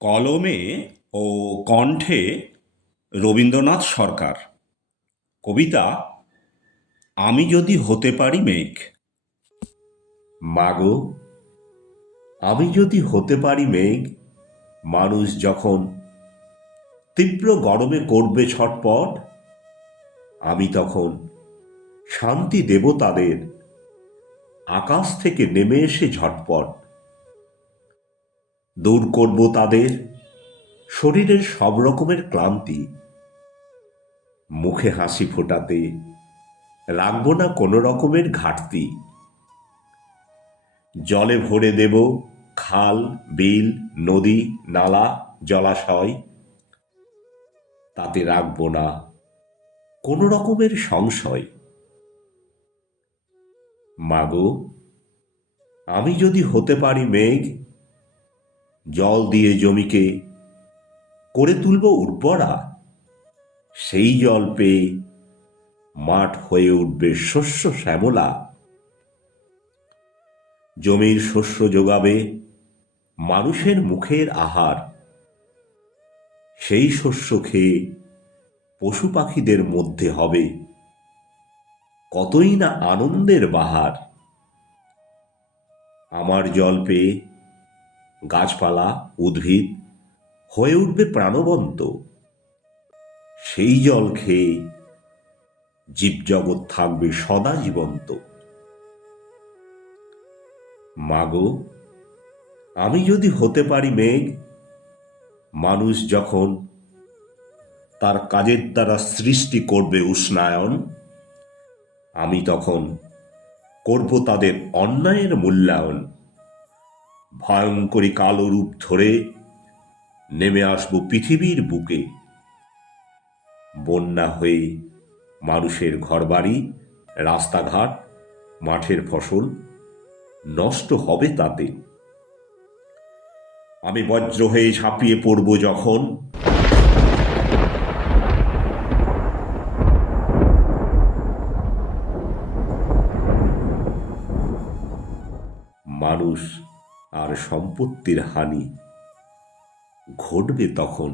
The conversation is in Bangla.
কলমে ও কণ্ঠে রবীন্দ্রনাথ সরকার। কবিতা, আমি যদি হতে পারি মেঘ। মাগো, আমি যদি হতে পারি মেঘ, মানুষ যখন তীব্র গরমে করবে ছটপট, আমি তখন শান্তি দেব তাদের আকাশ থেকে নেমে এসে ঝটপট। দূর করব তাদের। শরীরের সব রকমের ক্লান্তি। মুখে হাসি ফোটাতে। রাখব না কোনো রকমের ঘাটতি। জলে ভরে দেব খাল, বিল, নদী, নালা, জলাশয়। তাতে রাখব না কোনো রকমের সংশয়। মাগো আমি যদি হতে পারি মেঘ জল দিয়ে জমিকে করে তুলব উর্বরা। সেই জল পেয়ে মাঠ হয়ে উঠবে শস্য শ্যামলা। জমির শস্য যোগাবে মানুষের মুখের আহার। সেই শস্য খেয়ে পশু পাখিদের মধ্যে হবে কতই না আনন্দের বাহার। আমার জল পেয়ে গাছপালা, উদ্ভিদ, হয়ে উঠবে প্রাণবন্ত। সেই জল খেয়ে জীবজগৎ থাকবে সদা জীবন্ত। মাগো, আমি যদি হতে পারি মেঘ, মানুষ যখন তার কাজের দ্বারা সৃষ্টি করবে উষ্ণায়ন, আমি তখন করব তাদের অন্যায়ের মূল্যায়ন। ভয়ঙ্করী কালো রূপ ধরে নেমে আসব পৃথিবীর বুকে। বন্যা হয়ে মানুষের ঘরবাড়ি, রাস্তাঘাট, মাঠের ফসল নষ্ট হবে তাতে। আমি বজ্র হয়ে ঝাঁপিয়ে পড়ব যখন। মানুষ আর সম্পত্তির হানি ঘটবে তখন।